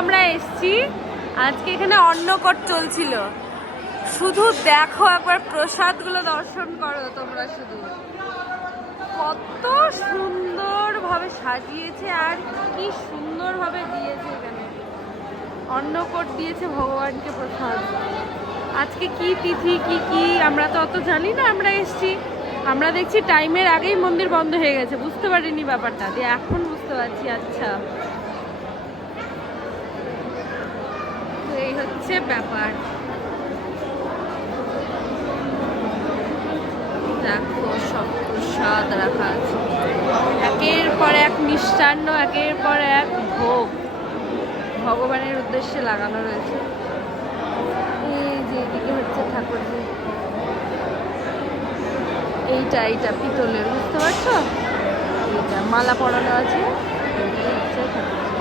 আমরা এসছি, আজকে এখানে অন্নকট চলছিল। শুধু দেখো একবার, প্রসাদগুলো দর্শন করো তোমরা, শুধু কত সুন্দরভাবে সাজিয়েছে আর কি সুন্দরভাবে দিয়েছে। এখানে অন্নকট দিয়েছে ভগবানকে প্রসাদ। আজকে কি তিথি কি কি আমরা তো অত জানি না, আমরা এসছি, আমরা দেখছি টাইমের আগেই মন্দির বন্ধ হয়ে গেছে, বুঝতে পারিনি ব্যাপারটা, দিয়ে এখন বুঝতে পারছি। আচ্ছা, তো এই হচ্ছে ব্যাপার। দেখো সব প্রসাদ রাখা আছে, একের পর এক মিষ্টান্ন, একের পর এক ভোগ ভগবানের উদ্দেশ্যে লাগানো রয়েছে। এই যে এদিকে হচ্ছে ঠাকুরজি, এইটা পিতলের, বুঝতে পারছো, এইটা মালা পরানো আছে। এইটা হচ্ছে ঠাকুরজি।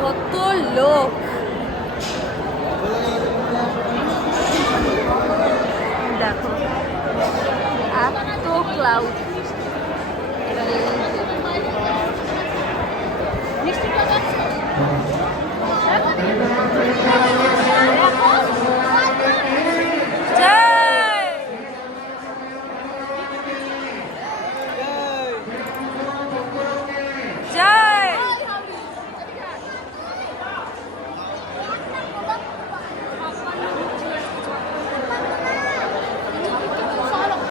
কত লোক!